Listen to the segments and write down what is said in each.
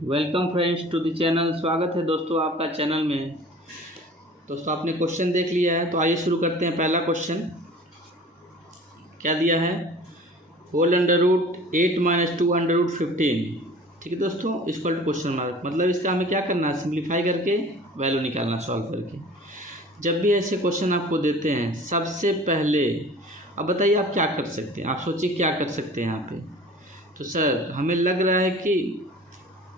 Welcome friends to the channel. स्वागत है दोस्तों आपका चैनल में। दोस्तों आपने क्वेश्चन देख लिया है तो आइए शुरू करते हैं। पहला क्वेश्चन क्या दिया है, whole under root 8 - 2 under root 15। ठीक है दोस्तों, इक्वल टू क्वेश्चन मार्क। मतलब इसका हमें क्या करना है, सिंप्लीफाई करके वैल्यू निकालना, सॉल्व करके। जब भी ऐसे क्वेश्चन आपको देते हैं सबसे पहले अब बताइए आप क्या कर सकते हैं। आप सोचिए क्या कर सकते हैं यहाँ पे। तो सर हमें लग रहा है कि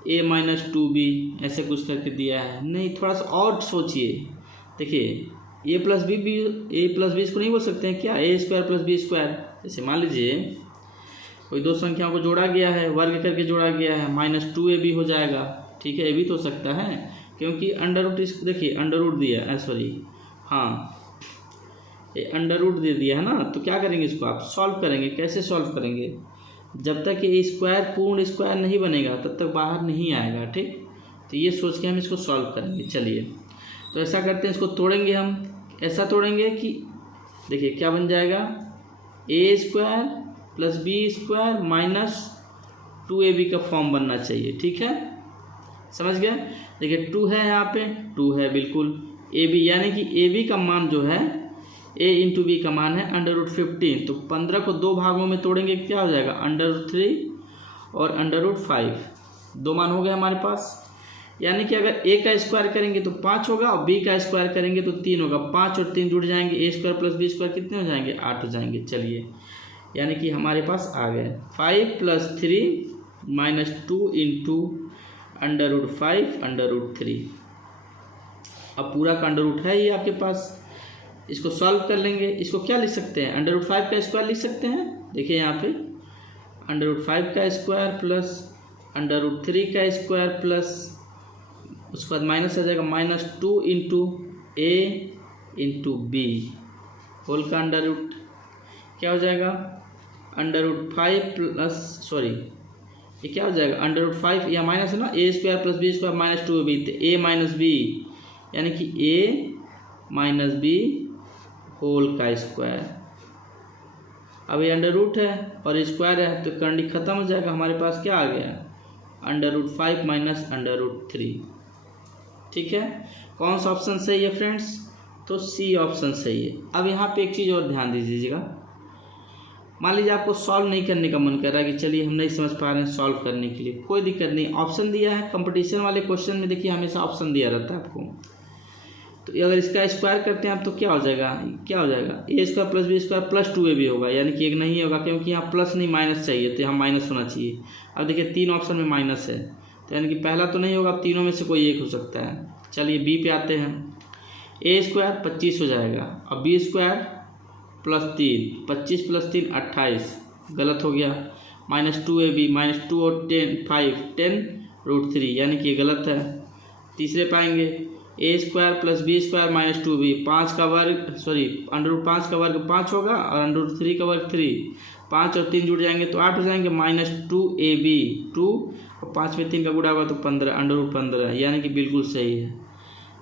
a - 2b ऐसे कुछ करके दिया है। नहीं, थोड़ा सा और सोचिए। देखिए a प्लस बी इसको नहीं बोल सकते हैं क्या, a² + b²। जैसे मान लीजिए कोई दो संख्याओं को जोड़ा गया है, वर्ग करके जोड़ा गया है, -2ab हो जाएगा। ठीक है, ये भी तो हो सकता है क्योंकि अंडर रूट, इसको देखिए अंडर रूट दिया है, सॉरी हाँ ये अंडर रूट दे दिया है ना। तो क्या करेंगे, इसको आप सॉल्व करेंगे। कैसे सॉल्व करेंगे, जब तक ये स्क्वायर पूर्ण स्क्वायर नहीं बनेगा तब तक बाहर नहीं आएगा। ठीक, तो ये सोच के हम इसको सॉल्व करेंगे। चलिए तो ऐसा करते हैं, इसको तोड़ेंगे हम। ऐसा तोड़ेंगे कि देखिए क्या बन जाएगा, a² + b² - 2ab का फॉर्म बनना चाहिए। ठीक है, समझ गए। देखिए 2 है, यहाँ पे 2 है बिल्कुल। ab यानी कि ab का मान जो है a × b का मान है √15। तो 15 को दो भागों में तोड़ेंगे, क्या हो जाएगा, √3 और √5। दो मान हो गए हमारे पास। यानी कि अगर a का स्क्वायर करेंगे तो 5 होगा और b का स्क्वायर करेंगे तो 3 होगा। 5 और 3 जुड़ जाएंगे, a² + b² कितने हो जाएंगे, 8 हो जाएंगे। चलिए यानी कि हमारे पास आ गए 5 + 3 - 2 × √5 √3। अब पूरा का अंडर रूट है ये आपके पास। इसको सॉल्व कर लेंगे। इसको क्या लिख सकते हैं, √5 का स्क्वायर लिख सकते हैं। देखिए यहाँ पे √5 का स्क्वायर प्लस √3 का स्क्वायर प्लस उसके बाद माइनस आ जाएगा -2 × a × b होल का अंडर रूट क्या हो जाएगा, √5 प्लस, सॉरी ये क्या हो जाएगा, √5 या माइनस है ना, a² + b² - 2ab, तो a - b यानी कि a - b होल का स्क्वायर। अब ये अंडर रूट है और स्क्वायर है तो कंडी खत्म हो जाएगा। हमारे पास क्या आ गया, √5 - √3। ठीक है, कौन सा ऑप्शन सही है फ्रेंड्स, तो सी ऑप्शन सही है। अब यहाँ पे एक चीज़ और ध्यान दीजिएगा। मान लीजिए आपको सॉल्व नहीं करने का मन कर रहा है कि चलिए हम नहीं समझ पा रहे हैं सॉल्व करने के लिए, कोई दिक्कत नहीं। ऑप्शन दिया है कंपटीशन वाले क्वेश्चन में, देखिए हमेशा ऑप्शन दिया रहता है आपको। तो अगर इसका स्क्वायर करते हैं आप तो क्या हो जाएगा, a² + b² + 2ab होगा। यानी कि एक नहीं होगा क्योंकि यहाँ प्लस नहीं माइनस चाहिए, तो यहाँ माइनस होना चाहिए। अब देखिए 3 ऑप्शन में माइनस है, तो यानी कि पहला तो नहीं होगा, अब तीनों में से कोई एक हो सकता है। चलिए बी पे आते हैं। a² 25 हो जाएगा, अब b² + 3, 25 + 3 28, गलत हो गया। -2ab -2 और 5 10 √3, यानी कि ये गलत है। तीसरे पाएंगे a² + b² - 2b, 5 का वर्ग, सॉरी √5 का वर्ग 5 होगा और √3 का वर्ग 3। 5 और 3 जुड़ जाएंगे तो 8 हो जाएंगे, -2ab 2 और 5 में 3 का गुणा होगा तो 15 √15, यानी कि बिल्कुल सही है।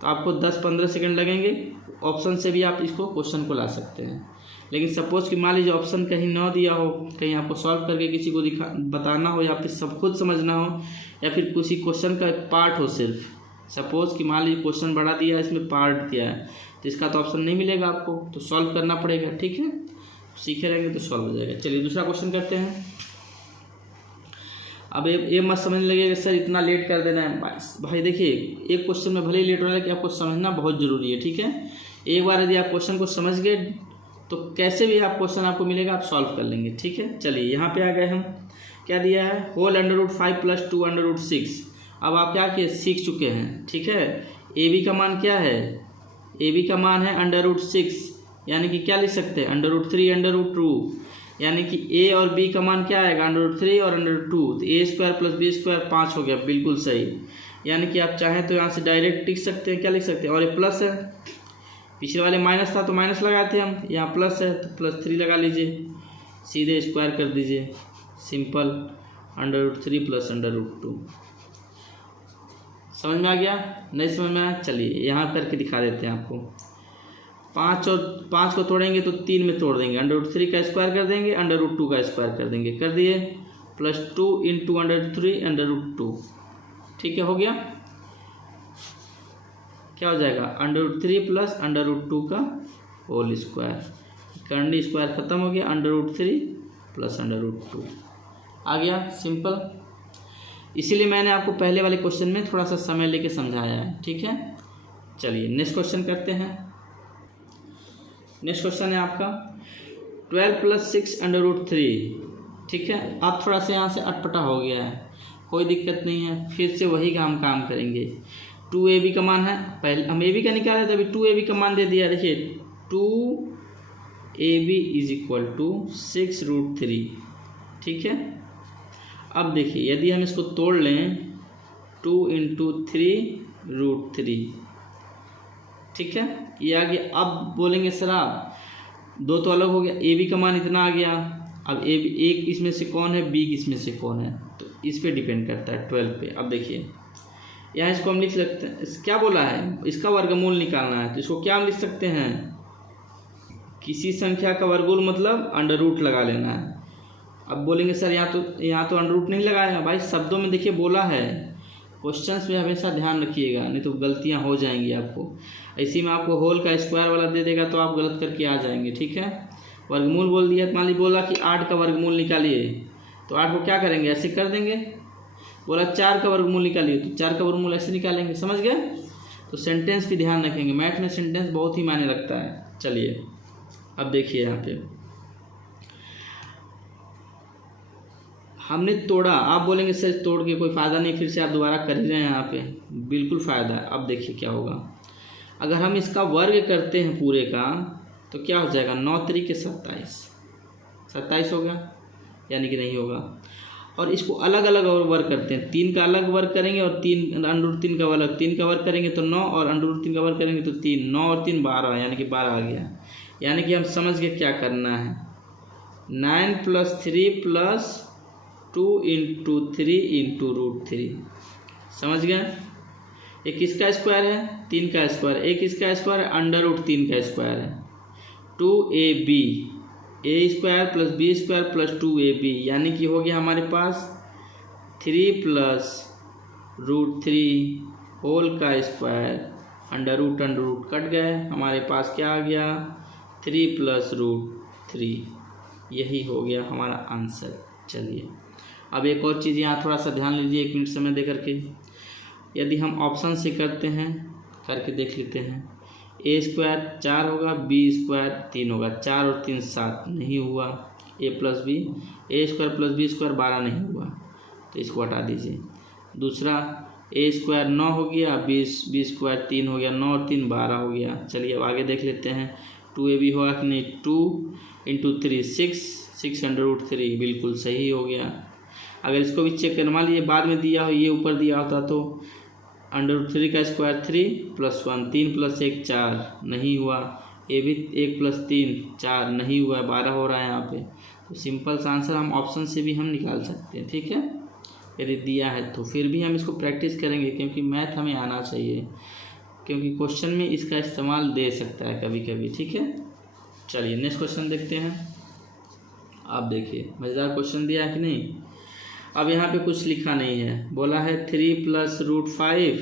तो आपको 10-15 सेकंड लगेंगे। ऑप्शन से भी आप इसको क्वेश्चन को ला सकते हैं। लेकिन सपोज कि मान लीजिए ऑप्शन कहीं ना दिया हो, कहीं आपको सॉल्व करके किसी को बताना हो, या फिर सब खुद समझना हो, या फिर किसी क्वेश्चन का पार्ट हो सिर्फ। सपोज कि मान लीजिए क्वेश्चन बड़ा दिया है, इसमें पार्ट दिया है, तो इसका तो ऑप्शन नहीं मिलेगा आपको, तो सॉल्व करना पड़ेगा। ठीक है, सीखे रहेंगे तो सॉल्व हो जाएगा। चलिए दूसरा क्वेश्चन करते हैं। अब ये मत समझने लगेगा सर इतना लेट कर देना है। भाई देखिए एक क्वेश्चन में भले ही लेट हो रहा है कि आपको समझना बहुत ज़रूरी है। ठीक है, एक बार यदि आप क्वेश्चन को समझ गए तो कैसे भी आप क्वेश्चन आपको मिलेगा आप सॉल्व कर लेंगे। ठीक है, चलिए यहाँ पे आ गए हम। क्या दिया है, होल अंडर रूट 5 + 2 √6। अब आप क्या किए, सीख चुके हैं। ठीक है, ab का मान क्या है, ab का मान है √6, यानी कि क्या लिख सकते हैं, √3 √2, यानी कि a और b का मान क्या आएगा, √3 और √2। तो a² + b² 5 हो गया, बिल्कुल सही। यानी कि आप चाहें तो यहाँ से डायरेक्ट लिख सकते हैं, क्या लिख सकते हैं, और ये प्लस है, पिछले वाले माइनस था तो माइनस लगाते हैं हम, यहाँ प्लस है तो +3 लगा लीजिए, सीधे स्क्वायर कर दीजिए, सिंपल √3 + √2। समझ में आ गया, नहीं समझ में आया, चलिए यहाँ करके दिखा देते हैं आपको। 5 और 5 को तोड़ेंगे तो 3 में तोड़ देंगे, √3 का स्क्वायर कर देंगे, √2 का स्क्वायर कर देंगे, कर दिए, +2 × √3 √2। ठीक है, हो गया। क्या हो जाएगा, √3 प्लस √2 का होल स्क्वायर, करंडी स्क्वायर खत्म हो गया, √3 प्लस √2 आ गया, सिंपल। इसीलिए मैंने आपको पहले वाले क्वेश्चन में थोड़ा सा समय लेके समझाया है, ठीक है। चलिए नेक्स्ट क्वेश्चन करते हैं। नेक्स्ट क्वेश्चन है आपका 12 प्लस 6 √3, ठीक है। अब थोड़ा सा यहाँ से अटपटा हो गया है, कोई दिक्कत नहीं है, फिर से वही काम करेंगे। 2ab का मान है, पहले हम ab का निकाले थे, अभी 2ab का मान दे दिया। देखिए 2ab = 6√3, ठीक है। अब देखिए यदि हम इसको तोड़ लें 2 × 3√3, ठीक है, ये आ गया। अब बोलेंगे सर आप दो तो अलग हो गया, ए बी का मान इतना आ गया, अब ए बी एक इसमें से कौन है, बी इसमें से कौन है, तो इस पे डिपेंड करता है 12 पे। अब देखिए यहाँ इसको हम लिख सकते हैं, क्या बोला है, इसका वर्गमूल निकालना है, तो इसको क्या हम लिख सकते हैं, किसी संख्या का वर्गमूल मतलब √ लगा लेना है। अब बोलेंगे सर यहाँ तो √ नहीं लगाया भाई, शब्दों में देखिए बोला है, क्वेश्चंस में हमेशा ध्यान रखिएगा, नहीं तो गलतियाँ हो जाएंगी आपको। इसी में आपको होल का स्क्वायर वाला दे देगा तो आप गलत करके आ जाएंगे, ठीक है। वर्गमूल बोल दिया, मान ली बोला कि 8 का वर्गमूल निकालिए, तो 8 को क्या करेंगे, ऐसे कर देंगे। बोला 4 का वर्गमूल निकालिए, तो 4 का वर्गमूल ऐसे निकालेंगे, समझ गए। तो सेंटेंस भी ध्यान रखेंगे, मैथ में सेंटेंस बहुत ही मायने रखता है। चलिए अब देखिए यहाँ पे हमने तोड़ा, आप बोलेंगे सर तोड़ के कोई फ़ायदा नहीं, फिर से आप दोबारा कर ही रहे हैं, यहाँ पे बिल्कुल फ़ायदा है। अब देखिए क्या होगा, अगर हम इसका वर्ग करते हैं पूरे का तो क्या हो जाएगा, 9 × 3 = 27 हो गया, यानी कि नहीं होगा। और इसको अलग अलग और वर्ग करते हैं, 3 का अलग वर्ग करेंगे और 3 का अलग, 3 का वर्ग करेंगे तो 9 और √3 का वर्ग करेंगे तो 3, 9 और 3 12, यानी कि 12 आ गया। यानी कि हम समझ गए क्या करना है, 9 + 3 + 2 × 3 × √3, समझ गए। एक किसका स्क्वायर है, 3 का स्क्वायर, एक इसका स्क्वायर √3 का स्क्वायर है, 2ab a² + b² + 2ab, यानी कि हो गया हमारे पास 3 + √3 होल का स्क्वायर, √ कट गए, हमारे पास क्या आ गया, 3 + √3, यही हो गया हमारा आंसर। चलिए अब एक और चीज़ यहाँ थोड़ा सा ध्यान लीजिए, 1 मिनट समय दे करके। यदि हम ऑप्शन से करते हैं, करके देख लेते हैं, a² 4 होगा, b² 3 होगा, 4 और 3 7 नहीं हुआ, a + b, a² + b² 12 नहीं हुआ, तो इसको हटा दीजिए। दूसरा a² 9 हो गया, b² 3 हो गया, 9 और 3 12 हो गया। चलिए अब आगे देख लेते हैं, 2ab होगा कि नहीं, 2 × 3 6 √3, बिल्कुल सही हो गया। अगर इसको भी चेक करना, मान लीजिए बाद में दिया हो, ये ऊपर दिया होता तो √3 का स्क्वायर 3 + 1, 3 + 1 4 नहीं हुआ, ये भी 1 + 3 4 नहीं हुआ, 12 हो रहा है यहाँ पे। तो सिंपल सा आंसर हम ऑप्शन से भी हम निकाल सकते हैं, ठीक है, यदि दिया है तो। फिर भी हम इसको प्रैक्टिस करेंगे, क्योंकि मैथ हमें आना चाहिए, क्योंकि क्वेश्चन में इसका इस्तेमाल दे सकता है कभी कभी, ठीक है। चलिए नेक्स्ट क्वेश्चन देखते हैं। आप देखिए मज़ेदार क्वेश्चन दिया है कि नहीं। अब यहाँ पे कुछ लिखा नहीं है, बोला है 3 + √5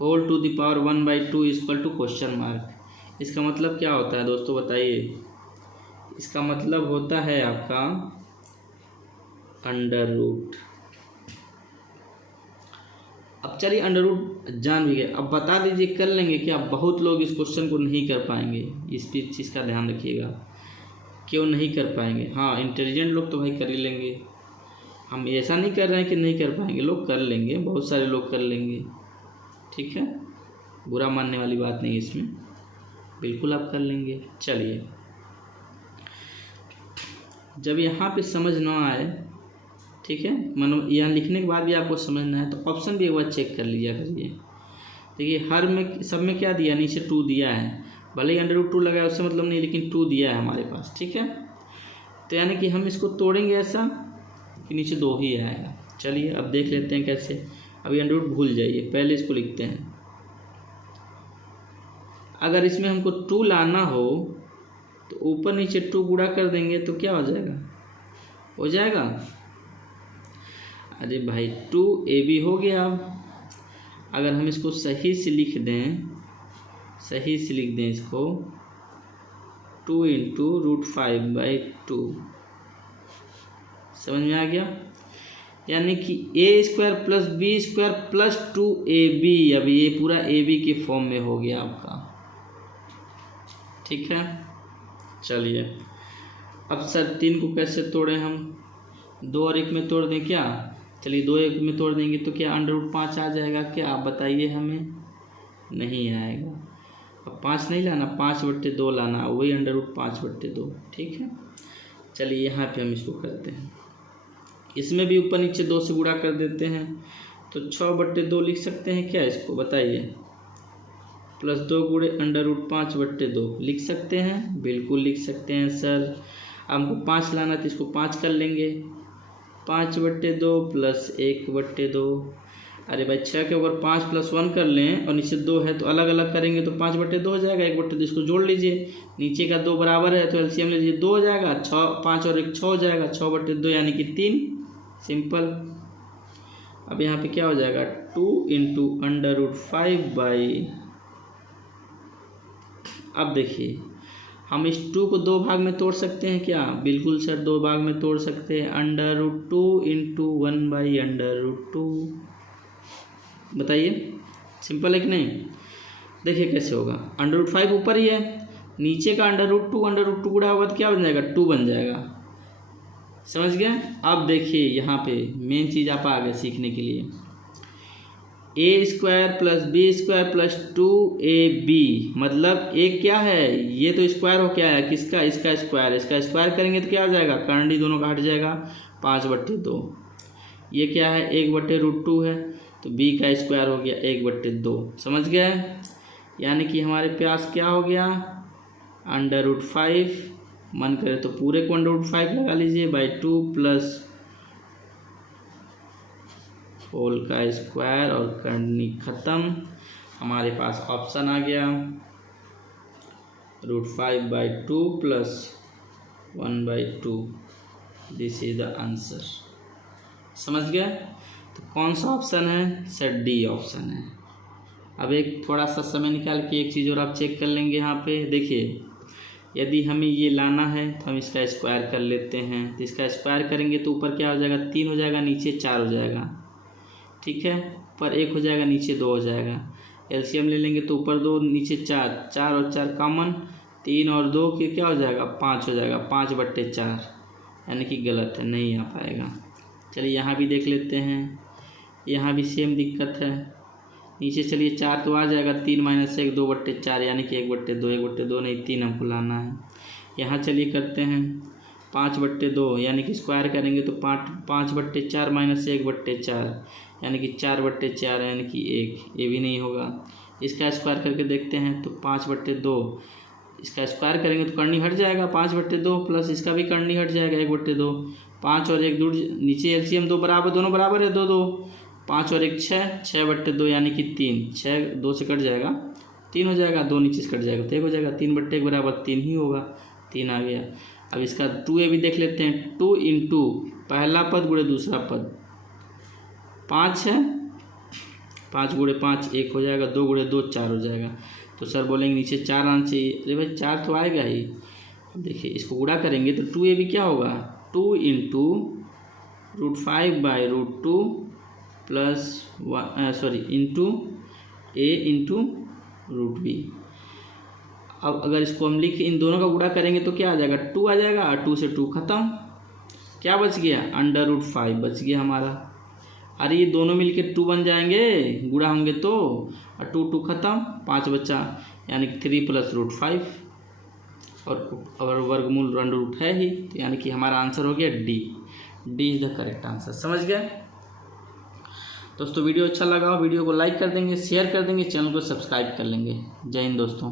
होल टू द पावर 1/2 (?). इसका मतलब क्या होता है दोस्तों, बताइए। इसका मतलब होता है आपका √। अब चलिए √ जान भी गए, अब बता दीजिए कर लेंगे क्या। बहुत लोग इस क्वेश्चन को नहीं कर पाएंगे, इस चीज़ का ध्यान रखिएगा, क्यों नहीं कर पाएंगे। हाँ इंटेलिजेंट लोग तो भाई कर ही लेंगे, हम ऐसा नहीं कर रहे हैं कि नहीं कर पाएंगे, लोग कर लेंगे, बहुत सारे लोग कर लेंगे, ठीक है, बुरा मानने वाली बात नहीं इसमें, बिल्कुल आप कर लेंगे। चलिए जब यहाँ पे समझ ना आए, ठीक है, मानो यहाँ लिखने के बाद भी आपको समझना है, तो ऑप्शन भी एक बार चेक कर लीजिए करिए। देखिए हर में सब में क्या दिया, नीचे 2 दिया है, भले ही √2 लगाया उससे मतलब नहीं, लेकिन 2 दिया है हमारे पास, ठीक है। तो यानी कि हम इसको तोड़ेंगे ऐसा कि नीचे 2 ही आएगा। चलिए अब देख लेते हैं कैसे। अभी √ भूल जाइए, पहले इसको लिखते हैं। अगर इसमें हमको 2 लाना हो तो ऊपर नीचे 2 गुणा कर देंगे तो क्या हो जाएगा, हो जाएगा। अरे भाई 2ab हो गया, अब अगर हम इसको सही से लिख दें, इसको 2 इंटू √5/2, समझ में आ गया। यानी कि a² + b² + 2ab, अब ये पूरा ab के फॉर्म में हो गया आपका। ठीक है, चलिए अब सर 3 को कैसे तोड़ें हम? 2 और 1 में तोड़ दें क्या? चलिए 2 1 में तोड़ देंगे तो क्या √5 आ जाएगा क्या? आप बताइए हमें। नहीं आएगा। अब 5 नहीं लाना, 5/2 लाना, वही √5/2। ठीक है, चलिए यहाँ पे हम इसको करते हैं। इसमें भी ऊपर नीचे 2 से गुणा कर देते हैं, तो 6/2 लिख सकते हैं क्या इसको? बताइए। +2 गुणे √5/2 लिख सकते हैं? बिल्कुल लिख सकते हैं सर। हमको 5 लाना तो इसको 5 कर लेंगे, 5/2 + 1/2। अरे भाई 6 के ऊपर 5 + 1 कर लें और नीचे 2 है तो अलग अलग करेंगे तो 5/2 हो जाएगा। 1/2 इसको जोड़ लीजिए, नीचे का 2 बराबर है तो एलसीएम ले लीजिए, 2 हो जाएगा। 5 और 1 6 हो जाएगा, 6/2 यानी कि 3। सिंपल। अब यहाँ पे क्या हो जाएगा? 2 इंटू √5/, अब देखिए हम इस 2 को 2 भाग में तोड़ सकते हैं क्या? बिल्कुल सर 2 भाग में तोड़ सकते हैं। √2 इंटू 1/√2, बताइए सिंपल है कि नहीं? देखिए कैसे होगा। √5 ऊपर ही है, नीचे का √2 गुणा होगा तो क्या बन जाएगा? 2 बन जाएगा। समझ गए? अब देखिए यहाँ पे मेन चीज़ आप आ गए सीखने के लिए। a² + b² + 2ab, मतलब a क्या है? ये तो स्क्वायर हो क्या है? किसका? इसका स्क्वायर। इसका स्क्वायर करेंगे तो क्या हो जाएगा? करंडी दोनों का हट जाएगा, 5/2। ये क्या है? 1/√2 है तो b का स्क्वायर हो गया 1/2। समझ गए? यानी कि हमारे पास क्या हो गया? √5, मन करे तो पूरे को √5 लगा लीजिए, /2 प्लस होल का स्क्वायर और करनी खत्म। हमारे पास ऑप्शन आ गया √5/2 + 1/2। This is the answer. समझ गए? तो कौन सा ऑप्शन है सर? डी ऑप्शन है। अब एक थोड़ा सा समय निकाल के एक चीज़ और आप चेक कर लेंगे। यहाँ पे देखिए, यदि हमें ये लाना है तो हम इसका स्क्वायर कर लेते हैं। तो इसका स्क्वायर करेंगे तो ऊपर क्या हो जाएगा? 3 हो जाएगा, नीचे 4 हो जाएगा। ठीक है, ऊपर 1 हो जाएगा, नीचे 2 हो जाएगा। एलसीएम ले लेंगे तो ऊपर 2 नीचे 4, 4 और 4 कॉमन, 3 और 2 के क्या हो जाएगा? 5 हो जाएगा, 5/4, यानी कि गलत है, नहीं आ पाएगा। चलिए यहाँ भी देख लेते हैं, यहाँ भी सेम दिक्कत है। नीचे चलिए 4 तो आ जाएगा, 3 - 1 2/4, यानी कि 1/2, 1/2 नहीं 3 हमको लाना है। यहाँ चलिए करते हैं 5/2, यानी कि स्क्वायर करेंगे तो 5/4 - 1/4, यानी कि 4/4, यानी कि 1। ये भी नहीं होगा। इसका स्क्वायर करके देखते हैं तो 5/2, इसका स्क्वायर करेंगे तो करनी हट जाएगा, 5/2 प्लस इसका भी करनी हट जाएगा 1/2। 5 और 1 दूर, नीचे एलसीएम 2 बराबर, दोनों बराबर है 2 2, 5 और 1 6, 6/2 यानी कि 3। 6 2 से कट जाएगा, 3 हो जाएगा, 2 नीचे से कट जाएगा तो 1 हो जाएगा। 3/1 बराबर 3 ही होगा, 3 आ गया। अब इसका 2a भी देख लेते हैं। 2 इंटू पहला पद गुणे दूसरा पद, 5 है, 5 गुणे 5 1 हो जाएगा, 2 गुणे 2 4 हो जाएगा। तो सर बोलेंगे नीचे 4 आना चाहिए। अरे भाई 4 तो आएगा ही। देखिए इसको गुणा करेंगे तो 2a भी क्या होगा? 2 into √5/√2 plus into a into √b। अब अगर इसको हम लिख इन दोनों का गुणा करेंगे तो क्या आ जाएगा? 2 आ जाएगा, 2 से 2 खत्म। क्या बच गया? √5 बच गया हमारा। अरे ये दोनों मिलके 2 बन जाएंगे, गुणा होंगे तो, और 2 2 खत्म, 5 बचा, यानी 3 + √5, और वर्गमूल √रूट है ही, तो यानी कि हमारा आंसर हो गया D. D is the correct answer. समझ गए दोस्तों? वीडियो अच्छा लगा हो वीडियो को लाइक कर देंगे, शेयर कर देंगे, चैनल को सब्सक्राइब कर लेंगे। जय हिंद दोस्तों।